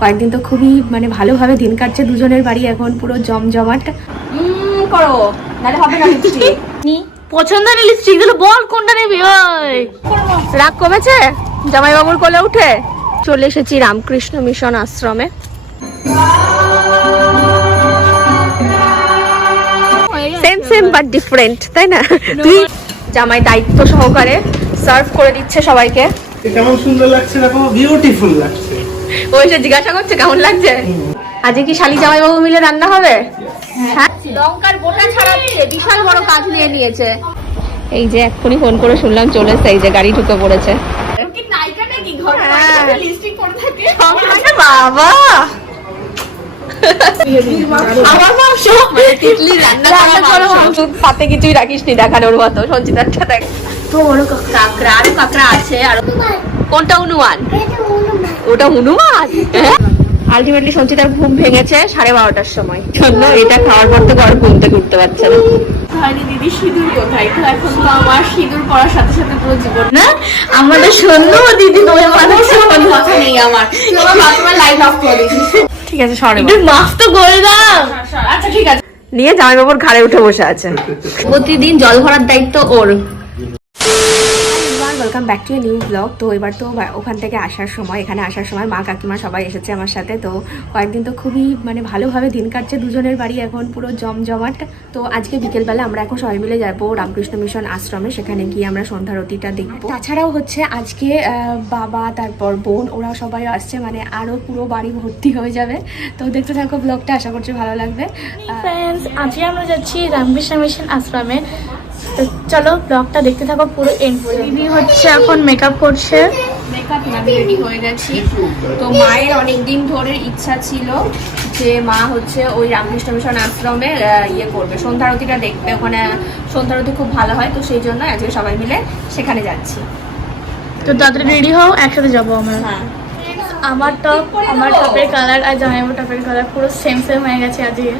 কয়েকদিন তো খুবই মানে ভালোভাবে দিন কাটছে দুজনের বাড়ি এখন পুরো জমজমাট। করো। নাহলে হবে না লিপস্টিক পছন্দের লিপস্টিকগুলো বল কোনটা নিবি? ওই। রাগ কমেছে? জামাইবাবুর কোলে উঠে? চলে এসেছি রামকৃষ্ণ মিশন আশ্রমে। সেম সেম বাট ডিফারেন্ট তাই না? তুই জামাই দায়িত্ব সহকারে সার্ভ করে দিচ্ছে সবাইকে। কেমন সুন্দর লাগছে দেখো বিউটিফুল লাগছে। ও এসে জিজ্ঞাসা করছে কেমন লাগছে? আজকে কি শালি জামাইবাবু মিলে রান্না হবে? হ্যাঁ? লঙ্কার বোটা ছাড়াচ্ছে বিশাল বড় কাজ নিয়ে নিয়েছে। এই যে এক্ষুনি ফোন করে শুনলাম চলে এসছে এই যে গাড়ি ঢুকে পড়েছে। বাবা! কিছুই রাখিস নি দেখানোর মতো। সঞ্চিতারটা দেখ তো কাঁকড়া। আরও কাঁকড়া আছে আর। কোনটা অনুমান। ওটা হনুমান। আলটিমেটলি সঞ্চিতার ঘুম ভেঙেছে সাড়ে বারোটার সময়। জন্য এটা খাওয়ার পর থেকে আর ঘুমতে ঘুরতে পারছে না। দিদি সিঁদুর কোথায়? তো এখন তো আমার সিঁদুর পরার সাথে সাথে পুরো জীবন। না? আমাদের সৈন্য দিদি তোমার মানুষ কথা নেই আমার। তুই বাথরুমের লাইট অফ করে দিয়েছিস ঠিক আছে সরে মাছ তো করে দাও। আচ্ছা ঠিক আছে। নিয়ে জামাইবাবুর ঘাড়ে উঠে বসে আছে। প্রতিদিন জল ভরার দায়িত্ব ওর। Welcome back to a new blog তো এবার তো ওখান থেকে আসার সময়, এখানে আসার সময় মা কাকিমা সবাই এসেছে আমার সাথে। তো কয়েকদিন তো খুবই মানে ভালোভাবে দিন কাটছে, দুজনের বাড়ি এখন পুরো জমজমাট। তো আজকে বিকেলবেলা আমরা এখন সবাই মিলে যাব রামকৃষ্ণ মিশন আশ্রমে, সেখানে গিয়ে আমরা সন্ধ্যারতিটা দেখব। তাছাড়াও হচ্ছে আজকে বাবা, তারপর বোন ওরা সবাই আসছে মানে আরও পুরো বাড়ি ভর্তি হয়ে যাবে। তো দেখতে থাকো ব্লগটা আশা করছি ভালো লাগবে। আজকে আমরা যাচ্ছি রামকৃষ্ণ মিশন আশ্রমে। তো চলো ব্লগটা দেখতে থাকো পুরো এন্ড দিদি হচ্ছে এখন মেকআপ করছে। মেকআপ আমি রেডি হয়ে গেছি। তো মায়ের অনেক দিন ধরে ইচ্ছা ছিল যে মা হচ্ছে ওই রামকৃষ্ণ মিশন আশ্রমে ইয়ে করবে। সন্ধ্যারতিটা দেখবে ওখানে। সন্ধ্যারতি খুব ভালো হয় তো সেই জন্য আজকে সবাই মিলে সেখানে যাচ্ছি। তো তাড়াতাড়ি রেডি হও একসাথে যাব আমরা। হ্যাঁ। আমার টপ আমার টপের কালার আর জামাইবাবু টপের কালার পুরো সেম সেম হয়ে গেছে আজকে।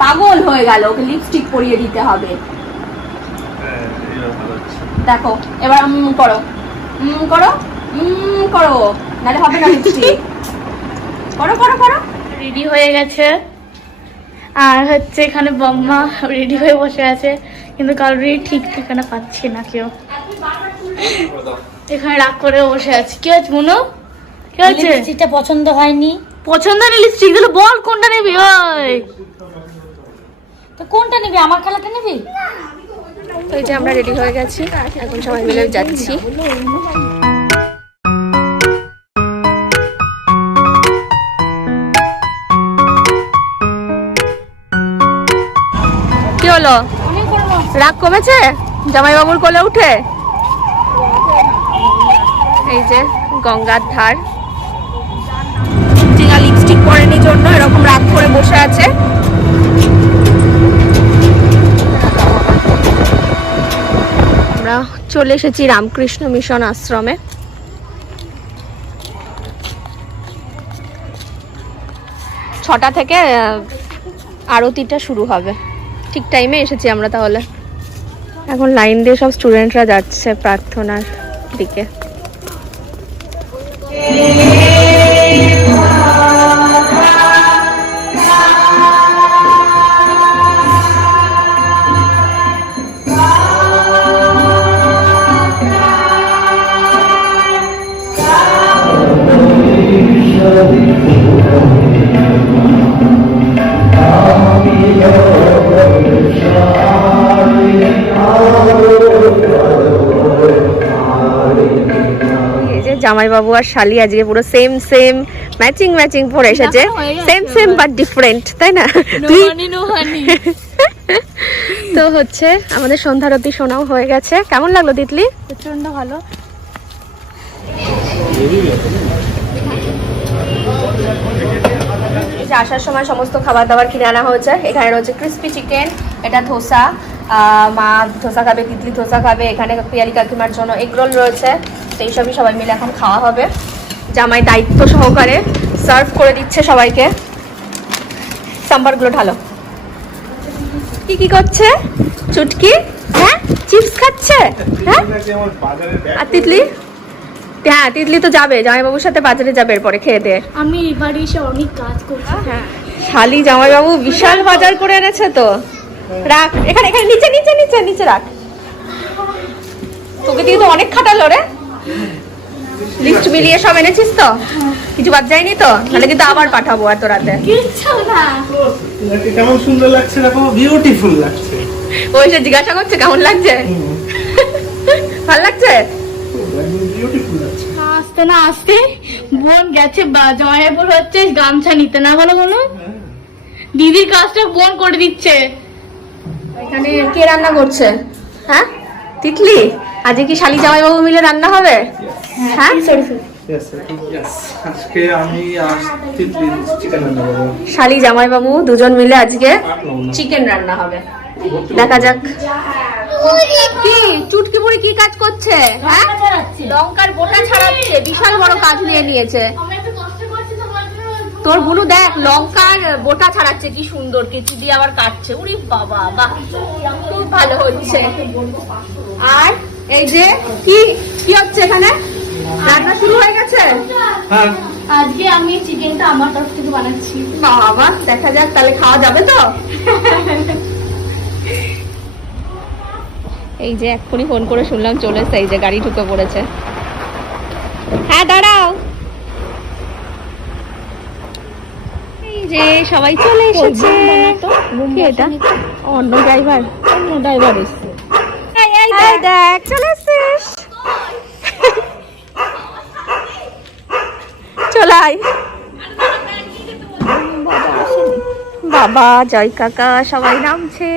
পাগল হয়ে গেল ওকে লিপস্টিক পরিয়ে দিতে হবে। দেখো এবার উম করো। উম করো উম করো নাহলে হবে না লিপস্টিক করো করো করো। রেডি হয়ে গেছে। আর হচ্ছে এখানে বম্মা রেডি হয়ে বসে আছে কিন্তু কারোরই ঠিক ঠিকানা পাচ্ছি না কেউ। এখানে রাগ করে বসে আছে। কি হচ্ছে মনু? কি হচ্ছে লিপস্টিকটা পছন্দ হয়নি। পছন্দের লিপস্টিকগুলো বল কোনটা নিবি ওই। তো কোনটা নিবি? আমার কালারটা নিবি? এই যে আমরা রেডি হয়ে গেছি। এখন সবাই মিলে যাচ্ছি। কি হলো? রাগ কমেছে? জামাইবাবুর কোলে উঠে? এই যে গঙ্গার ধার। লিপস্টিক পরেনি জন্য এরকম রাগ করে বসে আছে। চলে এসেছি রামকৃষ্ণ মিশন আশ্রমে। ছটা থেকে আরতিটা শুরু হবে। ঠিক টাইমে এসেছি আমরা তাহলে। এখন লাইন দিয়ে সব স্টুডেন্টরা যাচ্ছে প্রার্থনার দিকে। জামাইবাবু আর শালি আজকে পুরো সেম সেম ম্যাচিং ম্যাচিং পরে এসেছে। সেম সেম বাট ডিফারেন্ট তাই না? তুই তো হচ্ছে আমাদের সন্ধ্যারতি শোনাও হয়ে গেছে। কেমন লাগল তিতলি? প্রচণ্ড ভালো। যে আসার সময় সমস্ত খাবার দাবার কিনে আনা হয়েছে। এখানে রয়েছে ক্রিস্পি চিকেন এটা ধোসা মা ধোসা খাবে, তিতলি ধোসা খাবে, এখানে পিয়ালি কাকিমার জন্য এগরোল রয়েছে। তো এইসবই সবাই মিলে এখন খাওয়া হবে। জামাই দায়িত্ব সহকারে সার্ভ করে দিচ্ছে সবাইকে। সাম্বারগুলো ঢালো। কি কি করছে? চুটকি? হ্যাঁ? চিপস খাচ্ছে? হ্যাঁ? আর তিতলি? হ্যাঁ তিতলি তো যাবে জামাইবাবুর সাথে বাজারে যাবে এরপরে খেয়ে দে আমি এই বাড়ি এসে অনেক কাজ করছি। শালি জামাইবাবু বিশাল বাজার করে এনেছে তো। রাখ এখানে এখানে নিচে নিচে নিচে নিচে রাখ। তোকে দিয়ে তো অনেক খাটালো রে। লিস্ট মিলিয়ে সব এনেছিস তো? কিছু বাদ যায়নি তো? তাহলে কিন্তু আবার পাঠাবো এত রাতে কেমন সুন্দর লাগছে দেখো বিউটিফুল লাগছে। ও এসে জিজ্ঞাসা করছে কেমন লাগছে? ভালো লাগছে? আসতে না আসতে। বোন গেছে জমায়েপুর হচ্ছে গামছা নিতে না বলো বলো? দিদির কাজটা বোন করে দিচ্ছে। এখানে কে রান্না করছে? হ্যাঁ? তিতলি? আজকে কি শালি জামাইবাবু মিলে রান্না হবে? হ্যাঁ? Yes, yes. আজকে আমি আর তিতলি চিকেন রান্না করব। শালি জামাইবাবু দুজন মিলে আজকে। চিকেন রান্না হবে। দেখা যাক। কি? চুটকি বুড়ি কি কাজ করছে? হ্যাঁ? লঙ্কার বোটা ছাড়াচ্ছে বিশাল বড় কাজ নিয়ে নিয়েছে। তোর বুলু দেখ লঙ্কার বোটা ছাড়াচ্ছে কি সুন্দর কেচি দিয়ে আবার কাটছে। উরি বাবা বাহ। খুব ভালো হচ্ছে। আর এই যে কি কি হচ্ছে এখানে? রান্না শুরু হয়ে গেছে? হ্যাঁ। আজকে আমি চিকেনটা আমার তরফ থেকে বানাচ্ছি। বাবা দেখা যাক তাহলে খাওয়া যাবে তো? এই যে এক্ষুনি ফোন করে শুনলাম চলে এসছে এই যে গাড়ি ঢুকে পড়েছে। হ্যাঁ দাঁড়াও। এই যে সবাই চলে এসেছে। এটা? অন্য ড্রাইভার অন্য ড্রাইভার এসছে। দেখ। চলে এসছিস। চলাই বাবা জয় কাকা সবাই নামছে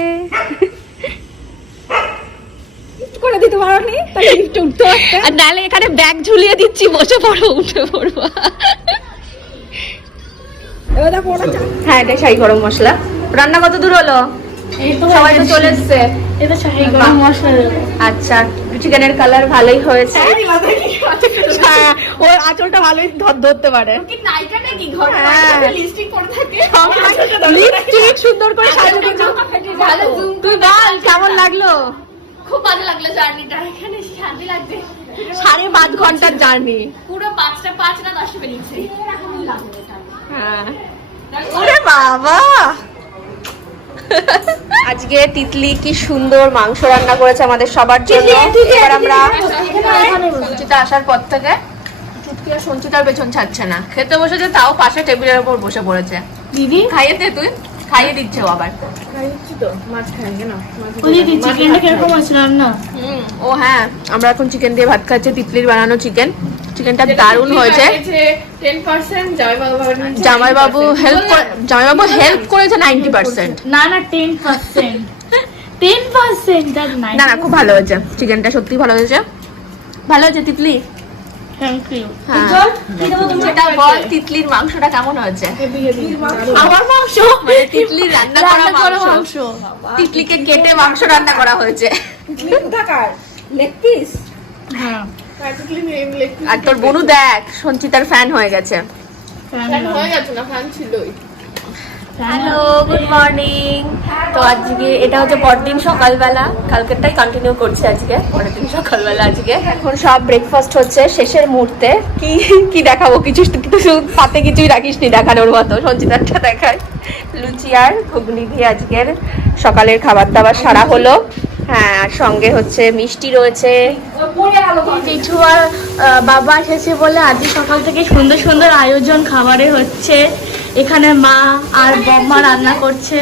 করে দিতে পারোনি লিফটে উঠতে আর নাহলে এখানে ব্যাগ ঝুলিয়ে দিচ্ছি বসে পড়ো উঠে পড়ব হ্যাঁ এটা শাহি গরম মশলা। রান্না কত দূর হলো? সবাই তো চলে এসছে। এটা শাহি গরম মশলা আচ্ছা চিকেনের কালার ভালোই হয়েছে। হ্যাঁ, ওর আঁচলটা ভালোই ধরতে পারে। হ্যাঁ। সুন্দর করে তুই বল কেমন লাগল? খুব লাগল জার্নিটা এখানে শান্তি লাগবে। সাড়ে পাঁচ ঘণ্টার জার্নি। পুরো পাঁচটা পাঁচ না বেরিয়েছে হ্যাঁ। ওরে বাবা! আজকে তিতলি কি সুন্দর মাংস রান্না করেছে আমাদের সবার জন্য। এবার আমরা সঞ্চিতা আসার পর থেকে চুটকি আর সঞ্চিতার পেছন ছাড়ছে না। খেতে বসেছে তাও পাশে টেবিলের উপর বসে পড়েছে। দিদি? খাইয়ে দে তুই। খাইয়ে দিচ্ছে ও আবার। ও হ্যাঁ আমরা এখন চিকেন দিয়ে ভাত খাচ্ছি তিতলির বানানো চিকেন চিকেনটা দারুণ হয়েছে। জামাইবাবু হেল্প জামাইবাবু হেল্প করেছে নাইনটি পার্সেন্ট না না টেন পার্সেন্ট টেন পার্সেন্ট না না খুব ভালো হয়েছে। চিকেনটা সত্যি ভালো হয়েছে। ভালো হয়েছে তিতলি? থ্যাংক ইউ হ্যাঁ। সেটা বল তিতলির মাংসটা কেমন হয়েছে? আমার মাংস? মানে তিতলির রান্না করা মাংস। মাংস। তিতলিকে কেটে মাংস রান্না করা হয়েছে। হ্যাঁ। আর তোর বনু দেখ সঞ্চিতার ফ্যান হয়ে গেছে। হ্যালো গুড মর্নিং তো আজকে এটা হচ্ছে পরদিন সকালবেলা, কালকেরটাই কন্টিনিউ করছি আজকে পরের দিন সকালবেলা আজকে। এখন সব ব্রেকফাস্ট হচ্ছে, শেষের মুহূর্তে। কি কি দেখাবো? কিছু কিছু পাতে কিছুই রাখিস নি দেখানোর মতো সঞ্চিতারটা দেখায়। লুচি আর ঘুগনি দিয়ে আজকের সকালের খাবার দাবার সারা হলো। হ্যাঁ সঙ্গে হচ্ছে মিষ্টি রয়েছে। জেঠু আর বাবা এসেছে বলে আজকে সকাল থেকে সুন্দর সুন্দর আয়োজন খাবারে হচ্ছে। এখানে মা আর বম্মা রান্না করছে।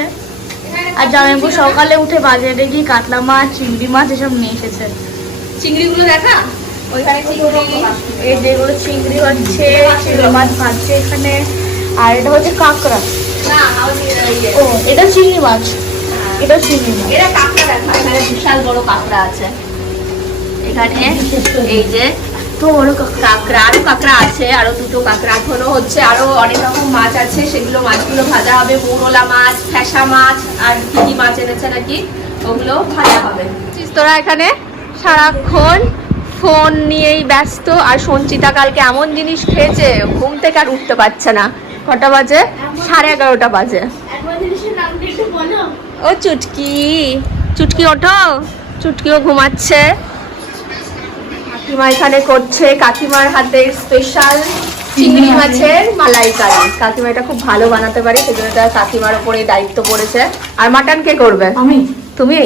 আর জামাইবু সকালে উঠে বাজারে গিয়ে কাতলা মাছ চিংড়ি মাছ এসব নিয়ে এসেছে। চিংড়িগুলো দেখা? ওইখানে চিংড়ি এই যেগুলো চিংড়ি হচ্ছে চিংড়ি মাছ ভাজছে এখানে। আর এটা হচ্ছে কাঁকড়া। ও এটা চিংড়ি মাছ। এটা চিংড়ি মাছ। এরা কাঁকড়া দেখা। বিশাল বড় কাঁকড়া আছে। এখানে এই যে তো বড় কাঁকড়া আরও কাঁকড়া আছে আরও দুটো কাঁকড়া এখনও হচ্ছে আরও অনেক রকম মাছ আছে সেগুলো মাছগুলো ভাজা হবে মোরলা মাছ ফ্যাসা মাছ আর কি কি মাছ এনেছে নাকি ওগুলো ভাজা হবে। তোরা এখানে সারাক্ষণ ফোন নিয়েই ব্যস্ত আর সঞ্চিতা কালকে এমন জিনিস খেয়েছে ঘুম থেকে আর উঠতে পারছে না। কটা বাজে? সাড়ে এগারোটা বাজে। ও চুটকি চুটকি ওঠো চুটকিও ঘুমাচ্ছে। কাকিমা এখানে করছে। কাকিমার হাতের স্পেশাল চিংড়ি মাছের মালাইকারি। কাকিমা এটা খুব ভালো বানাতে পারে সেজন্য তার কাকিমার উপরে দায়িত্ব পড়েছে। আর মাটন কে করবে? আমি। তুমি?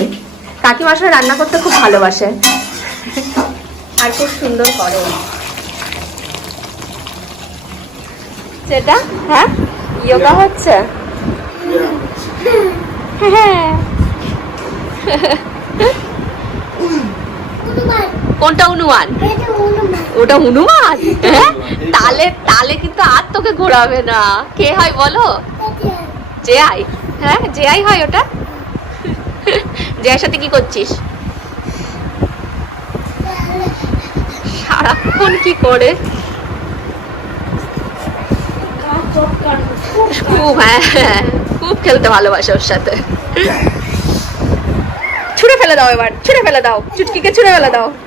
কাকিমা আসলে রান্না করতে খুব ভালোবাসে। আর খুব সুন্দর করে। সেটা হ্যাঁ? ইয়োগা হচ্ছে? হ্যাঁ। কোনটা অনুমান ওটা হনুমান? হ্যাঁ? তালে তালে কিন্তু আর তোকে ঘোরাবে না। কে হয় বলো? যে আই। হ্যাঁ জে আই হয় ওটা? জয়ের সাথে কি করছিস? সারাক্ষণ কি করে? খুব হ্যাঁ হ্যাঁ, খুব খেলতে ভালোবাসে ওর সাথে। ছুঁড়ে ফেলে দাও এবার ছুঁড়ে ফেলে দাও। চুটকিকে ছুঁড়ে ফেলে দাও। যে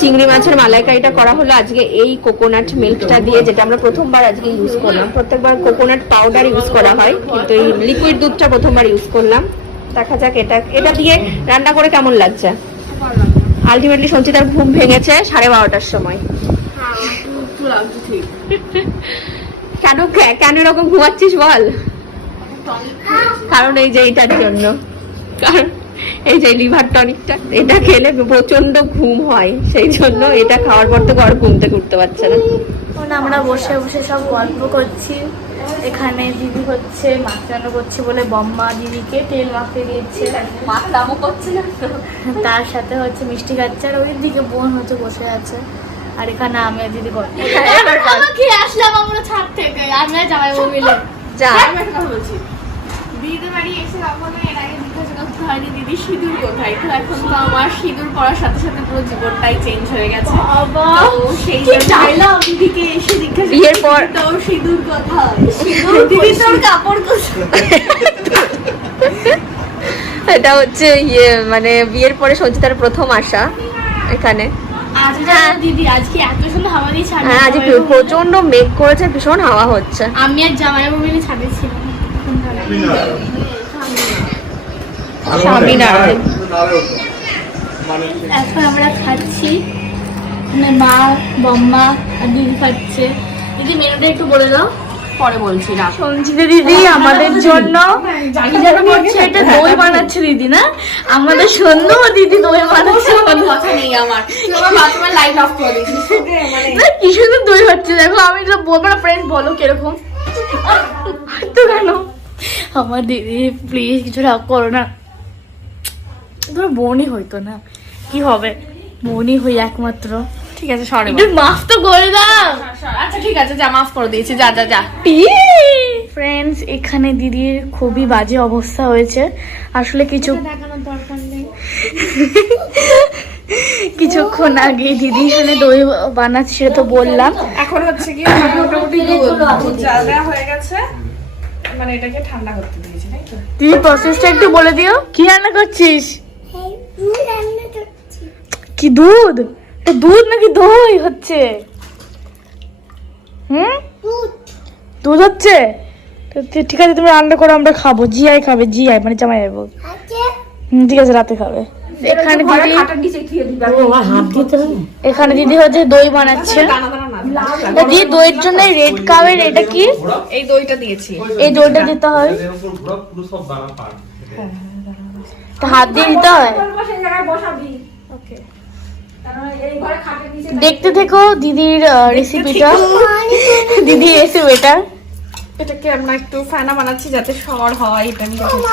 চিংড়ি মাছের মালাইকারিটা করা হলো, আজকে এই কোকোনাট মিল্কটা দিয়ে, যেটা আমরা প্রথমবার আজকে ইউজ করলাম। প্রত্যেকবার কোকোনাট পাউডার ইউজ করা হয়, কিন্তু এই লিকুইড দুধটা প্রথমবার ইউজ করলাম। দেখা যাক এটা এটা দিয়ে রান্না করে কেমন লাগছে? আলটিমেটলি সঞ্চিতার ঘুম ভেঙেছে সাড়ে বারোটার সময়। কেন কেন এরকম ঘুমাচ্ছিস বল? কারণ এই যে এইটার জন্য। কারণ এই যে লিভার টনিকটা এটা খেলে প্রচণ্ড ঘুম হয় সেই জন্য এটা খাওয়ার পর তো ঘর ঘুম থেকে উঠতে পারছে না। আমরা বসে বসে সব গল্প করছি। এখানে দিদি হচ্ছে মাছ রান্না করছে বলে বম্মা দিদিকে তেল মাখিয়ে দিয়েছে। মাথলামও করছে না তার সাথে হচ্ছে মিষ্টি খাচ্ছে আর ওই দিকে বোন হচ্ছে বসে আছে। আর এখানে আমি আর দিদি গল্প আসলাম আমরা ছাদ থেকে। আমি আর জামাই বউ মিলে যা দিদিদের বাড়ি এসে কখনো এর আগে জিজ্ঞাসা করতে হয়নি দিদি সিঁদুর কোথায়? তো এখন তো আমার সিঁদুর পরার সাথে সাথে পুরো জীবনটাই চেঞ্জ হয়ে গেছে। তো সেই জন্য দিদিকে এসে জিজ্ঞাসা বিয়ের পর তোর সিঁদুর কোথায়? সিঁদুর দিদি তোর কাপড় কোথায়? এটা হচ্ছে ইয়ে মানে বিয়ের পরে সঞ্চিতার প্রথম আসা এখানে। আজকে দিদি আজকে এত সুন্দর হাওয়া দিয়ে ছাড়ে হ্যাঁ আজকে প্রচণ্ড মেঘ করেছে ভীষণ হাওয়া হচ্ছে। আমি আর জামাই বউ মিলে ছাদে ছিলাম। স্বামীনারায়ণ। এখন আমরা খাচ্ছি। মানে মা বম্মা আর দিদি খাচ্ছে। দিদি মেনুটা একটু বলে দাও। পরে বলছি না সঞ্চিতা দিদি আমাদের জন্য এটা দই বানাচ্ছে দিদি না? আমাদের সন্ধ্যা দিদি দই বানাচ্ছে। কোনো কথা নেই আমার। লাইট অফ করে দিয়েছিস না কি সুন্দর দই হচ্ছে দেখো আমি তো বলব না ফ্রেন্ড বলো কীরকম। তো কেন? আমার দিদি প্লিজ কিছু রাগ করো না তোমার বোনই হইতো না কি হবে বোনই হই একমাত্র ঠিক আছে সরি মাফ তো করে দাও আচ্ছা ঠিক আছে যা মাফ করে দিয়েছি যা যা যা ফ্রেন্ডস এখানে দিদির খুবই বাজে অবস্থা হয়েছে আসলে কিছু কিছুক্ষণ আগে দিদি এখানে দই বানাচ্ছে তো বললাম এখন হচ্ছে কি মোটামুটি হয়ে গেছে মানে এটাকে ঠান্ডা করতে দিয়েছি তাই তো? দিদি প্রসেসটা একটু বলে দিও। কি রান্না করছিস? কি দুধ? এটা দুধ নাকি দই হচ্ছে? হুম? দুধ। হচ্ছে? তো তো ঠিক আছে তুমি রান্না করো আমরা খাব। জিয়াই খাবে জিয়াই মানে জামাই যাব হুম ঠিক আছে রাতে খাবে। এখানে দিদি এখানে দিদি হচ্ছে দই বানাচ্ছে। দিদি দইয়ের জন্য রেড কাওয়ের এটা কি? এই দইটা দিয়েছি। এই দইটা দিতে হয়। তো হাত দিয়ে দিতে হয়? দেখতে থেকো দিদির রেসিপিটা দিদি রেসিপিটা এটাকে আমরা একটু ফেনা বানাচ্ছি যাতে সর হয় এটা আমি দেখেছি।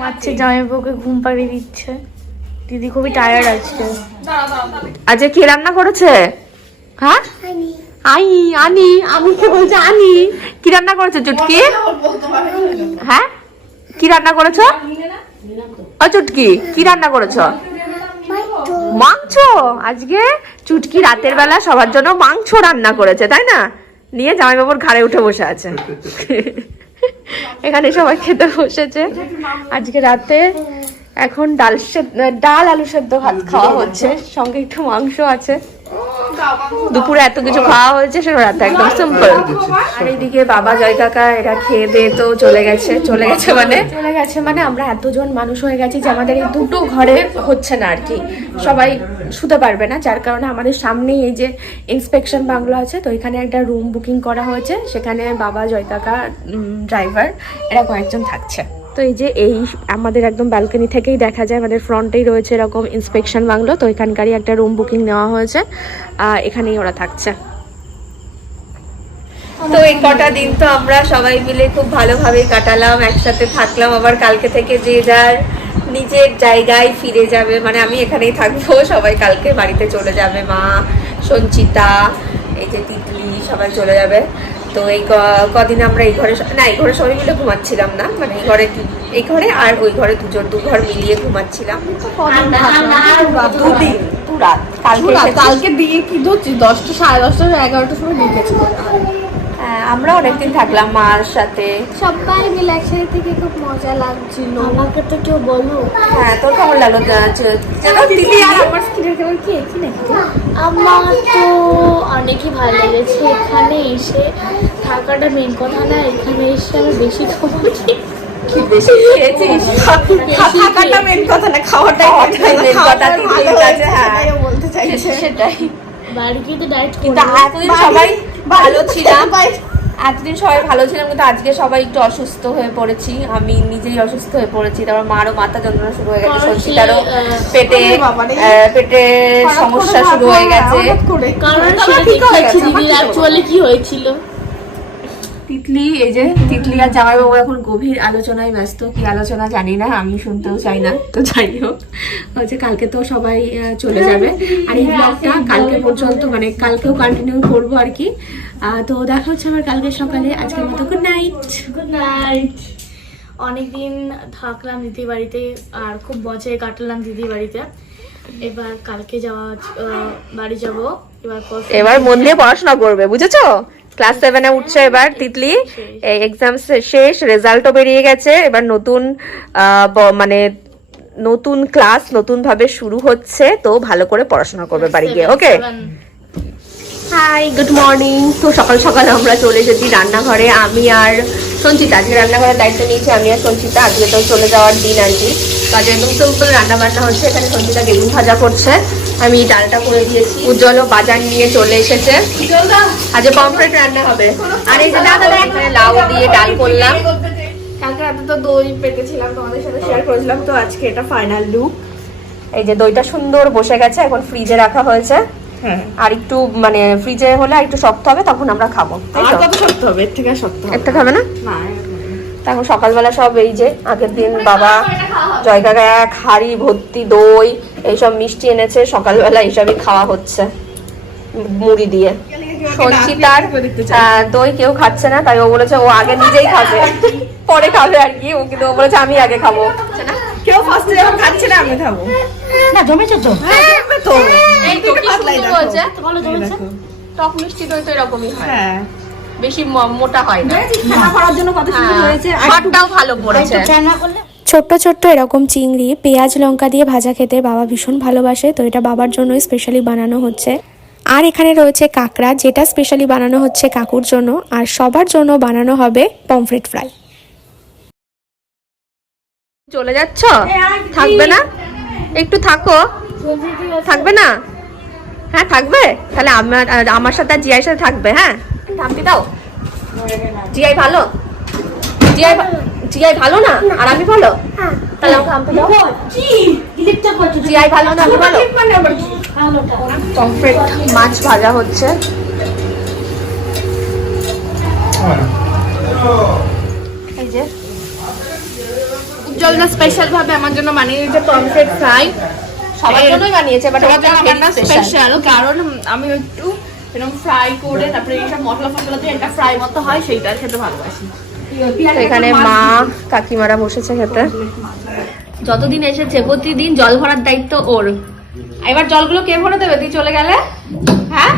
মাচ্ছে জামাইবাবুকে ঘুম পাড়িয়ে দিচ্ছে। দিদি খুবই টায়ার্ড আছে আজকে কে রান্না করেছে? হ্যাঁ? আই আনি আমি কে বলছে আনি। কি রান্না করেছ চুটকি? হ্যাঁ? কি রান্না করেছ? ও চুটকি। কি রান্না করেছ? মাংস। আজকে চুটকি রাতের বেলা সবার জন্য মাংস রান্না করেছে তাই না? নিয়ে জামাইবাবুর ঘাড়ে উঠে বসে আছে। এখানে সবাই খেতে বসেছে। আজকে রাতে এখন ডাল সেদ্ধ, ডাল আলু সেদ্ধ ভাত খাওয়া হচ্ছে, সঙ্গে একটু মাংস আছে। দুপুরে এত কিছু খাওয়া হয়েছে সেটা রাতে একদম সিম্পল আর এইদিকে বাবা জয় কাকা এরা খেয়ে দিয়ে তো চলে গেছে চলে গেছে মানে। চলে গেছে মানে আমরা এতজন মানুষ হয়ে গেছি যে আমাদের এই দুটো ঘরে হচ্ছে না আর কি। সবাই শুতে পারবে না যার কারণে আমাদের সামনেই এই যে ইন্সপেকশন বাংলো আছে তো এখানে একটা রুম বুকিং করা হয়েছে সেখানে বাবা জয় কাকা ড্রাইভার এরা কয়েকজন থাকছে। তো এই যে এই আমাদের একদম ব্যালকনি থেকেই দেখা যায়, আমাদের ফ্রন্টেই রয়েছে এরকম ইন্সপেকশন বাংলো, তো এখানকারই একটা রুম বুকিং নেওয়া হয়েছে এখানেই ওরা থাকছে। তো এই কটা দিন তো আমরা সবাই মিলে খুব ভালোভাবে কাটালাম, একসাথে থাকলাম, আবার কালকে থেকে যে যার নিজের জায়গায় ফিরে যাবে মানে আমি এখানেই থাকব, সবাই কালকে বাড়িতে চলে যাবে, মা, সঞ্চিতা, এই যে তিতলি, সবাই চলে যাবে। তো এই ক- কদিন আমরা এই ঘরে না এই ঘরে সবাই মিলে ঘুমাচ্ছিলাম না মানে এই ঘরে কি- এই ঘরে আর ওই ঘরে দুজন দু ঘর মিলিয়ে ঘুমাচ্ছিলাম। দুদিন কালকে দিয়ে কি ধরছি? দশটা সাড়ে দশটা এগারোটার সময় হ্যাঁ, আমরা অনেকদিন থাকলাম মার সাথে। সবাই মিলে একসাথে থেকে খুব মজা লাগছিল। আমাকে তো কেউ বলো হ্যাঁ তোর কেমন লাগল? যা- চ- যেন দিদি আর আমার কেমন কি একই নাকি আমার তো অনেকই ভালো লেগেছে। এখানে এসে থাকাটা মেন কথা না এখানে এসে আমি বেশি কি বেশি খেয়েছিস? থাকাটা মেন কথা না খাওয়াটাই main কথা, হ্যাঁ। বলতে চাইছে। সেটাই। বাড়ি গিয়ে তো ডায়েট কিন্তু এতদিন সবাই ভালো ছিলাম। এতদিন সবাই ভালো ছিলাম কিন্তু আজকে সবাই একটু অসুস্থ হয়ে পড়েছি। আমি নিজেই অসুস্থ হয়ে পড়েছি। তারপর মারও মাথা যন্ত্রণা শুরু হয়ে গেছে সঞ্চিতারও পেটে পেটে সমস্যা শুরু হয়ে গেছে। কি হয়েছিল? তিতলি এই যে তিতলি আর জামাইবাবু এখন গভীর আলোচনায় ব্যস্ত। কি আলোচনা জানি না আমি শুনতেও চাই না। তো যাই হোক হচ্ছে কালকে তো সবাই চলে যাবে। আর এই ব্লগটা কালকে পর্যন্ত মানে কালকেও কন্টিনিউ করব আর কি। তো দেখা হচ্ছে আমার কালকে সকালে। আজকের মতো গুড নাইট গুড নাইট অনেকদিন থাকলাম দিদি বাড়িতে আর খুব মজায় কাটালাম দিদির বাড়িতে। এবার কালকে যাওয়া বাড়ি যাব। এবার এবার মন দিয়ে পড়াশোনা করবে বুঝেছ? ক্লাস সেভেনে উঠছে এবার তিতলি। এক্সাম শেষ রেজাল্টও বেরিয়ে গেছে। এবার নতুন আহ, মানে নতুন ক্লাস নতুন ভাবে শুরু হচ্ছে তো ভালো করে পড়াশোনা করবে বাড়ি গিয়ে ওকে. হাই গুড মর্নিং তো সকাল সকাল আমরা চলে এসেছি রান্নাঘরে। আমি আর সঞ্চিতা। আজকে রান্নাঘরের দায়িত্ব নিয়েছি আমি আর সঞ্চিতা। আজকে তো চলে যাওয়ার দিন আর কি। আজকে একদম সিম্পল রান্না বান্না হচ্ছে। এখানে সঞ্চিতা বেগুন ভাজা করছে। আমি ডালটা করে দিয়েছি। উজ্জ্বলও বাজার নিয়ে চলে এসেছে। আজকে পমফ্রেট রান্না হবে। আর এই যে দাদা এখানে লাউ দিয়ে ডাল করলাম। কালকে রাতে তো দই পেতেছিলাম, তোমাদের সাথে শেয়ার করেছিলাম। তো আজকে এটা ফাইনাল লুক এই যে দইটা সুন্দর বসে গেছে, এখন ফ্রিজে রাখা হয়েছে। আর একটু মানে ফ্রিজে হলে আর একটু শক্ত হবে তখন আমরা খাব আর কত হবে? এর থেকে খাবে না? না তখন সকালবেলা সব এই যে আগের দিন বাবা জয় কাকা এক হাড়ি ভর্তি দই এইসব মিষ্টি এনেছে সকালবেলা এইসবই খাওয়া হচ্ছে মুড়ি দিয়ে। সঞ্চিতার দই কেউ খাচ্ছে না তাই ও বলেছে ও আগে নিজেই খাবে পরে খাবে আর কি ও কিন্তু ও বলেছে আমি আগে খাব। কেউ ফার্স্টে যখন খাচ্ছে না আমি খাব। না জমেছে তো। হ্যাঁ তো। এই তো কি সুন্দর হয়েছে ভালো জমেছে টক মিষ্টি দই তো এরকমই হয়। হ্যাঁ। বেশি মোটা হয় না। খানা করার জন্য কত সুন্দর হয়েছে। আর ভালো পড়েছে। রান্না করলে? ছোট্ট ছোট্ট এরকম চিংড়ি পেঁয়াজ লঙ্কা দিয়ে ভাজা খেতে বাবা ভীষণ ভালোবাসে তো এটা বাবার জন্যই স্পেশালি বানানো হচ্ছে। আর এখানে রয়েছে কাঁকড়া যেটা স্পেশালি বানানো হচ্ছে কাকুর জন্য আর সবার জন্য বানানো হবে পমফ্রেট ফ্রাই চলে যাচ্ছ? থাকবে না? একটু থাকো। থাকবে না? হ্যাঁ থাকবে? তাহলে আমার আমার সাথে আর জিয়ার সাথে থাকবে হ্যাঁ? থামতে দাও? জিয়াই ভালো? জিয়াই জিয়াই ভালো না? আর আমি ভালো? তাহলে আমাকে থামতে দাও। জিয়াই ভালো না আমি ভালো? পমফ্রেট মাছ ভাজা হচ্ছে। এই যে। উজ্জ্বল না স্পেশাল ভাবে আমার জন্য বানিয়ে দিয়েছে পমফ্রেট ফ্রাই। সবার জন্যই বানিয়েছে বাট আমার না স্পেশাল কারণ আমি একটু এরকম ফ্রাই করে তারপরে এইসব মশলা ফসলা দিয়ে একটা ফ্রাই মতো হয় সেইটা খেতে ভালোবাসি। এখানে মা কাকিমারা বসেছে খেতে। যতদিন এসেছে প্রতিদিন জল ভরার দায়িত্ব ওর। এবার জলগুলো কে ভরে দেবে? তুই চলে গেলে? হ্যাঁ?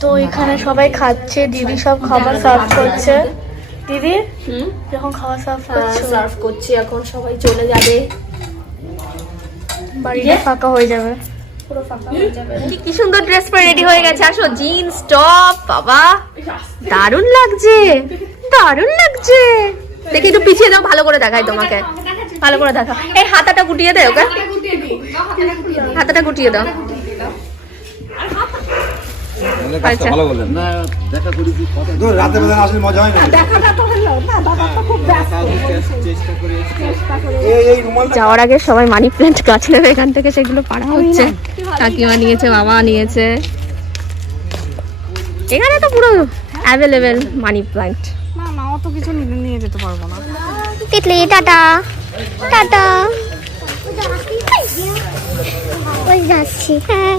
তো এখানে সবাই খাচ্ছে দিদি সব খাবার সার্ভ করছে। দিদি হুম? যখন খাবার সার্ভ করছে। সার্ভ করছি এখন সবাই চলে যাবে। বাড়িটা ফাঁকা হয়ে যাবে। কি কি সুন্দর ড্রেস পরে রেডি হয়ে গেছে। আসো জিন্স টপ বাবা। দারুণ লাগছে দারুণ লাগছে। দেখি একটু পিছিয়ে দাও ভালো করে দেখাই তোমাকে। ভালো করে দেখাও। এই হাতাটা গুটিয়ে দে ওকে। হাতাটা গুটিয়ে দাও। রাতে বেলা আসলে মজা হয় না। এই এই রুমাল যাওয়ার আগে সবাই মানি প্ল্যান্ট গাছ নেবে এখান থেকে সেগুলো পাড়া হচ্ছে। কাকিমা নিয়েছে বাবা নিয়েছে। এখানে তো পুরো অ্যাভেলেবেল মানি প্ল্যান্ট। না না অত কিছু নিয়ে নিয়ে যেতে পারব না। তিতলি টাটা। টাটা। ওই যাচ্ছি হ্যাঁ।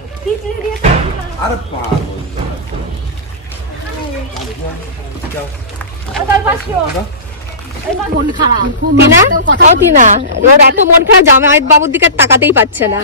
আরে পাগল। টিনা? ও টিনা। ওর এত মন খারাপ জামায়াত বাবুর দিকে তাকাতেই পাচ্ছে না।